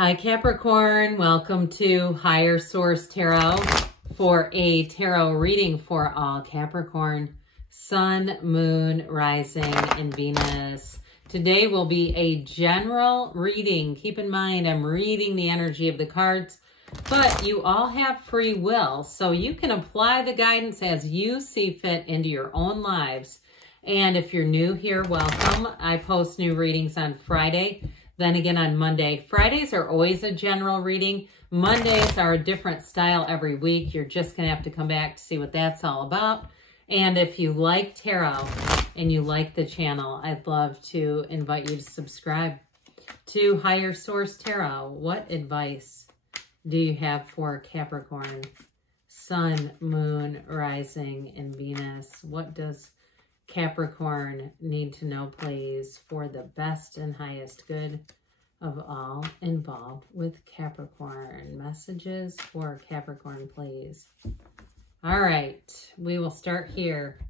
Hi Capricorn, welcome to Higher Source Tarot for a tarot reading for all Capricorn, Sun, Moon, Rising, and Venus. Today will be a general reading. Keep in mind, I'm reading the energy of the cards, but you all have free will, so you can apply the guidance as you see fit into your own lives. And if you're new here, welcome. I post new readings on Friday, then again on Monday. Fridays are always a general reading. Mondays are a different style every week. You're just going to have to come back to see what that's all about. And if you like tarot and you like the channel, I'd love to invite you to subscribe to Higher Source Tarot. What advice do you have for Capricorn, Sun, Moon, Rising, and Venus? What does Capricorn need to know, please, for the best and highest good of all involved with Capricorn? Messages for Capricorn, please. All right, we will start here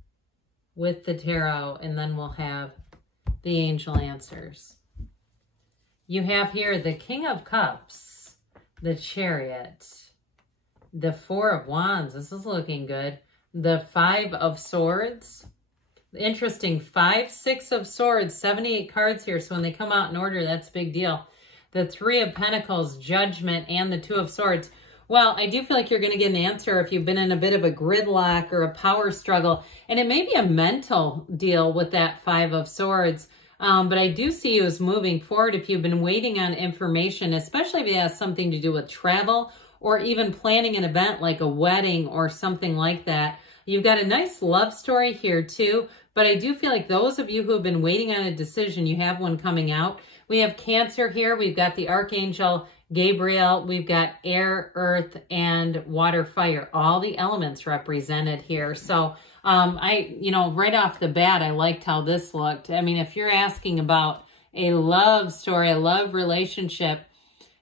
with the tarot, and then we'll have the angel answers. You have here the King of Cups, the Chariot, the Four of Wands. This is looking good. The Five of Swords. Interesting. 5, 6 of Swords, 78 cards here. So when they come out in order, that's a big deal. The Three of Pentacles, Judgment, and the Two of Swords. Well, I do feel like you're going to get an answer if you've been in a bit of a gridlock or a power struggle. And it may be a mental deal with that Five of Swords. But I do see you as moving forward if you've been waiting on information, especially if it has something to do with travel or even planning an event like a wedding or something like that. You've got a nice love story here too, but I do feel like those of you who have been waiting on a decision, you have one coming out. We have Cancer here. We've got the Archangel Gabriel. We've got air, earth, and water, fire. All the elements represented here. So right off the bat, I liked how this looked. I mean, if you're asking about a love story, a love relationship,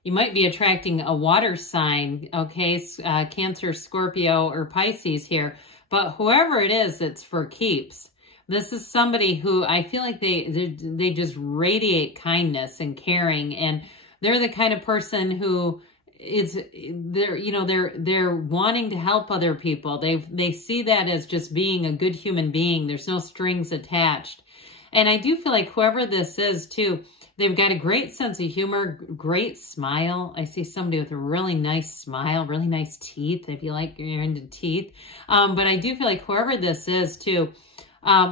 you might be attracting a water sign, okay? Cancer, Scorpio, or Pisces here. But whoever it is, it's for keeps. This is somebody who I feel like they just radiate kindness and caring, and they're the kind of person who they're wanting to help other people. They see that as just being a good human being. There's no strings attached. And I do feel like whoever this is too, they've got a great sense of humor, great smile. I see somebody with a really nice smile, really nice teeth, if you like, you're into teeth. But I do feel like whoever this is too,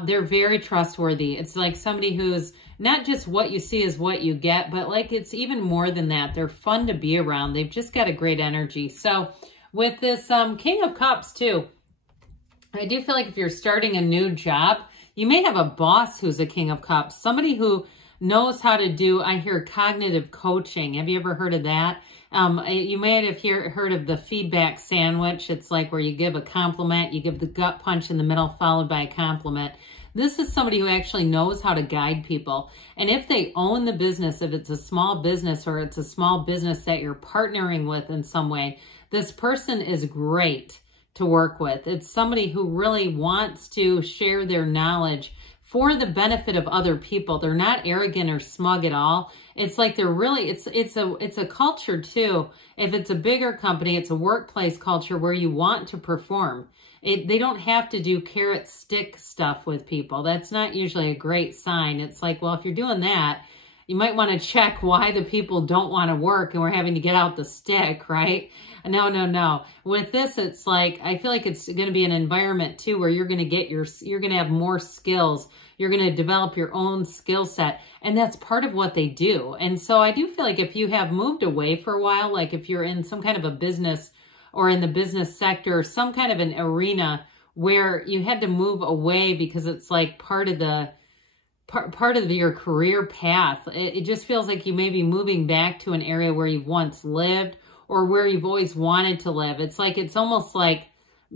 they're very trustworthy. It's like somebody who's not just what you see is what you get, but like it's even more than that. They're fun to be around. They've just got a great energy. So with this King of Cups too, I do feel like if you're starting a new job, you may have a boss who's a King of Cups, somebody who knows how to do, I hear cognitive coaching. Have you ever heard of that? You may have heard of the feedback sandwich. It's like where you give a compliment, you give the gut punch in the middle followed by a compliment. This is somebody who actually knows how to guide people. And if they own the business, if it's a small business or it's a small business that you're partnering with in some way, this person is great to work with. It's somebody who really wants to share their knowledge for the benefit of other people. They're not arrogant or smug at all. It's like they're really, it's a culture too. If it's a bigger company, it's a workplace culture where you want to perform. They don't have to do carrot stick stuff with people. That's not usually a great sign. It's like, well, if you're doing that, you might want to check why the people don't want to work and we're having to get out the stick, right? No. With this, it's like, I feel like it's going to be an environment too where you're going to get you're going to have more skills. You're going to develop your own skill set. And that's part of what they do. And so I do feel like if you have moved away for a while, like if you're in some kind of a business or in the business sector, some kind of an arena where you had to move away because it's like part of your career path. It just feels like you may be moving back to an area where you've once lived or where you've always wanted to live. It's like, it's almost like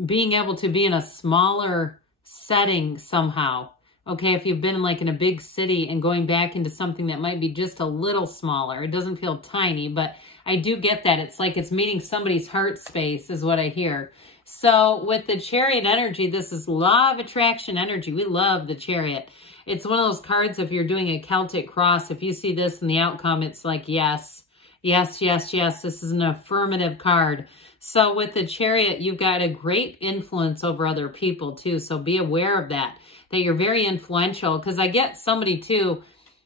being able to be in a smaller setting somehow. Okay, if you've been in a big city and going back into something that might be just a little smaller. It doesn't feel tiny, but I do get that. It's like it's meeting somebody's heart space is what I hear. So with the Chariot energy, this is law of attraction energy. We love the Chariot. It's one of those cards, if you're doing a Celtic cross, if you see this in the outcome, it's like, yes, Yes, yes, yes. This is an affirmative card. So with the Chariot, you've got a great influence over other people too. So be aware of that you're very influential. Because I get somebody too,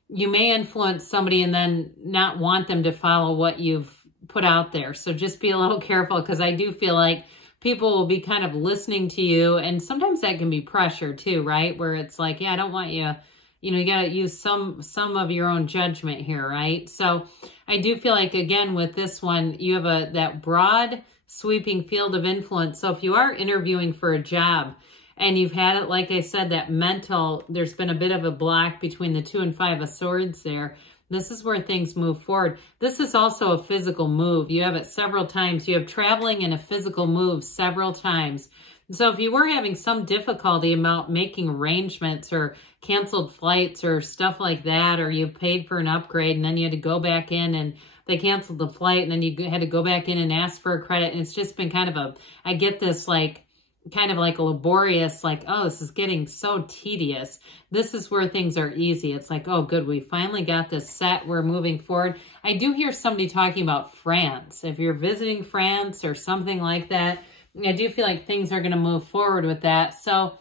you may influence somebody and then not want them to follow what you've put out there. So just be a little careful, because I do feel like people will be kind of listening to you. And sometimes that can be pressure too, right? Where it's like, yeah, I don't want you, you got to use some of your own judgment here, right? So I do feel like, again, with this one, you have that broad sweeping field of influence. So if you are interviewing for a job and you've had it, like I said, that mental, there's been a bit of a block between the 2 and 5 of Swords there. This is where things move forward. This is also a physical move. You have it several times. You have traveling and a physical move several times. So if you were having some difficulty about making arrangements or canceled flights or stuff like that, or you paid for an upgrade and then you had to go back in and they canceled the flight and then you had to go back in and ask for a credit. And it's just been kind of I get this kind of like a laborious, like, oh, this is getting so tedious. This is where things are easy. It's like, oh, good, we finally got this set. We're moving forward. I do hear somebody talking about France. If you're visiting France or something like that, I do feel like things are going to move forward with that. So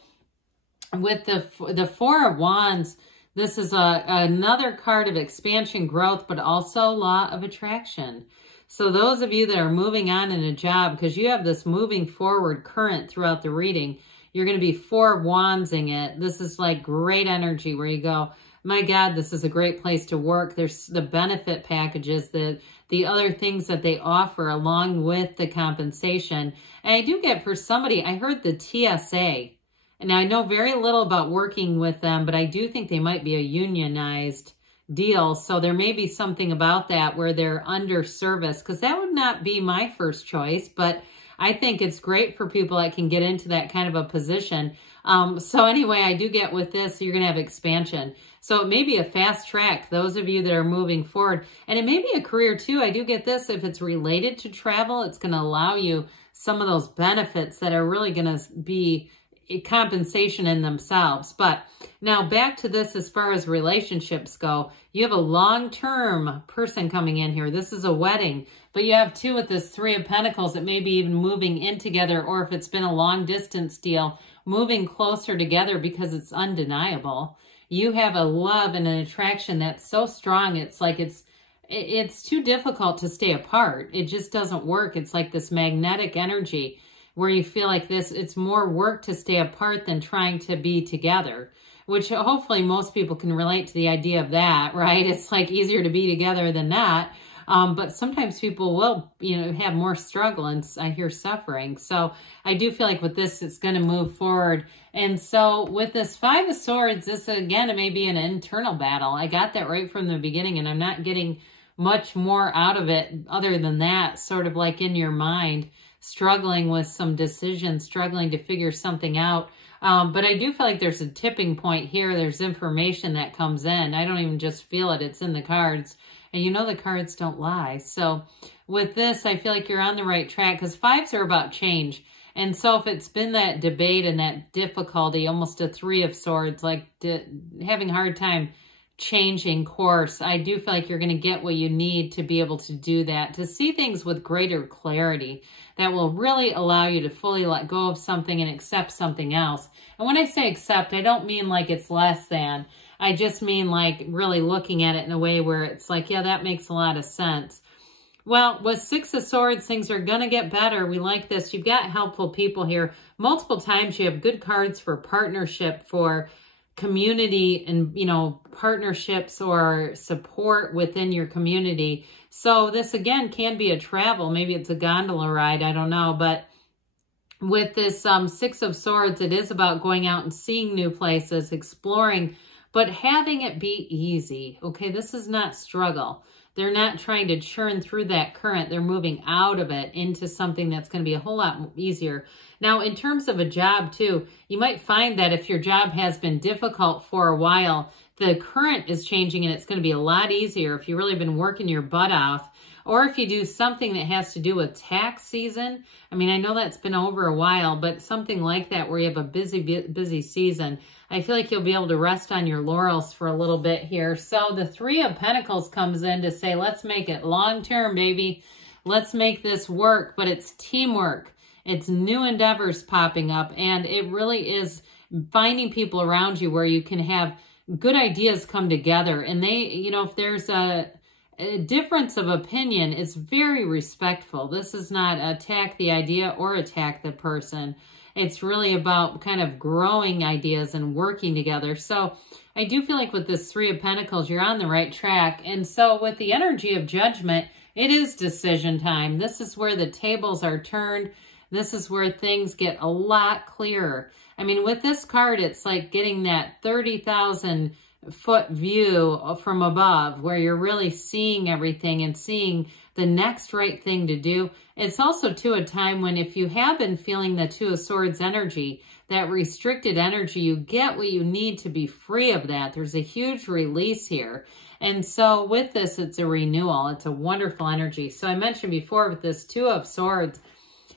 with the 4 of Wands, this is another card of expansion, growth, but also law of attraction. So those of you that are moving on in a job, because you have this moving forward current throughout the reading, you're going to be 4 of Wandsing it. This is like great energy where you go, my God, this is a great place to work. There's the benefit packages, the other things that they offer along with the compensation. And I do get, for somebody, I heard the TSA. And I know very little about working with them, but I do think they might be a unionized deal. So there may be something about that where they're under service, because that would not be my first choice, but I think it's great for people that can get into that kind of a position. So anyway, I do get with this, you're going to have expansion. So it may be a fast track, those of you that are moving forward. And it may be a career too. I do get this, if it's related to travel, it's going to allow you some of those benefits that are really going to be compensation in themselves. But now back to this, as far as relationships go, you have a long-term person coming in here. This is a wedding, but you have two with this 3 of Pentacles that may be even moving in together, or if it's been a long distance deal, moving closer together, because it's undeniable. You have a love and an attraction that's so strong. It's like it's too difficult to stay apart. It just doesn't work. It's like this magnetic energy where you feel like it's more work to stay apart than trying to be together, which hopefully most people can relate to the idea of that, right? It's like easier to be together than not. But sometimes people will, have more struggle and I hear suffering. So I do feel like with this, it's going to move forward. And so with this 5 of Swords, this again, it may be an internal battle. I got that right from the beginning, and I'm not getting much more out of it other than that, sort of like in your mind, struggling with some decisions, struggling to figure something out. But I do feel like there's a tipping point here. There's information that comes in. I don't even just feel it. It's in the cards. And the cards don't lie. So with this, I feel like you're on the right track, because 5s are about change. And so if it's been that debate and that difficulty, almost a 3 of Swords, like having a hard time changing course, I do feel like you're going to get what you need to be able to do that, to see things with greater clarity that will really allow you to fully let go of something and accept something else. And when I say accept, I don't mean like it's less than. I just mean like really looking at it in a way where it's like, yeah, that makes a lot of sense. Well, with 6 of Swords, things are going to get better. We like this. You've got helpful people here. Multiple times you have good cards for partnership, for community and, partnerships or support within your community. So this, again, can be a travel. Maybe it's a gondola ride. I don't know. But with this 6 of Swords, it is about going out and seeing new places, exploring, but having it be easy. Okay, this is not struggle. They're not trying to churn through that current. They're moving out of it into something that's going to be a whole lot easier. Now, in terms of a job too, you might find that if your job has been difficult for a while, the current is changing and it's going to be a lot easier if you've really been working your butt off, or if you do something that has to do with tax season. I mean, I know that's been over a while, but something like that where you have a busy season, I feel like you'll be able to rest on your laurels for a little bit here. So the Three of Pentacles comes in to say, let's make it long-term, baby. Let's make this work, but it's teamwork. It's new endeavors popping up, and it really is finding people around you where you can have good ideas come together. And they, you know, if there's a difference of opinion, it's very respectful. This is not attack the idea or attack the person. It's really about kind of growing ideas and working together. So I do feel like with this Three of Pentacles, you're on the right track. And so with the energy of Judgment, it is decision time. This is where the tables are turned. This is where things get a lot clearer. I mean, with this card, it's like getting that 30,000 foot view from above where you're really seeing everything and seeing the next right thing to do. It's also too a time when if you have been feeling the Two of Swords energy, that restricted energy, you get what you need to be free of that. There's a huge release here. And so with this, it's a renewal. It's a wonderful energy. So I mentioned before with this Two of Swords,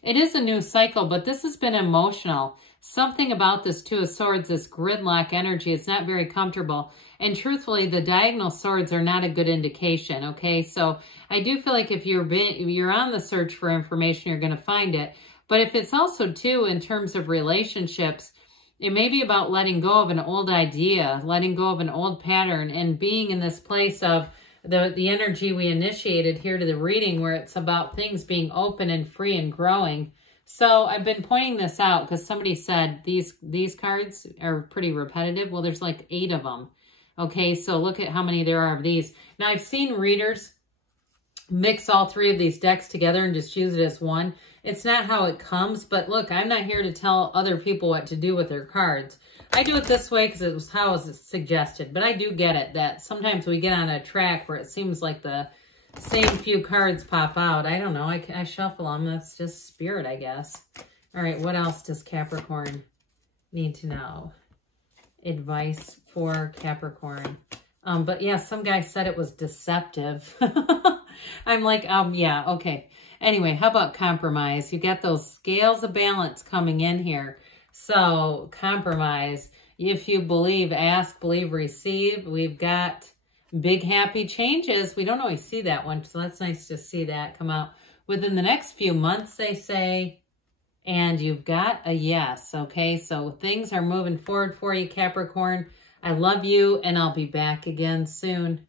it is a new cycle, but this has been emotional. Something about this Two of Swords, this gridlock energy, is not very comfortable. And truthfully, the diagonal swords are not a good indication, okay? So I do feel like if you're on the search for information, you're going to find it. But if it's also, too, in terms of relationships, it may be about letting go of an old idea, letting go of an old pattern, and being in this place of the energy we initiated here to the reading where it's about things being open and free and growing. So I've been pointing this out because somebody said these cards are pretty repetitive. Well, there's like 8 of them. Okay, so look at how many there are of these. Now, I've seen readers mix all 3 of these decks together and just use it as one. It's not how it comes, but look, I'm not here to tell other people what to do with their cards. I do it this way because it was how it was suggested, but I do get it that sometimes we get on a track where it seems like the same few cards pop out. I don't know. I shuffle them. That's just spirit, I guess. All right, what else does Capricorn need to know? Advice for Capricorn. But yeah, some guy said it was deceptive. I'm like, yeah, okay. Anyway, how about compromise? You got those scales of balance coming in here. So compromise. If you believe, ask, believe, receive. We've got big happy changes. We don't always see that one, so that's nice to see that come out within the next few months, they say. And you've got a yes, okay? So things are moving forward for you, Capricorn. I love you, and I'll be back again soon.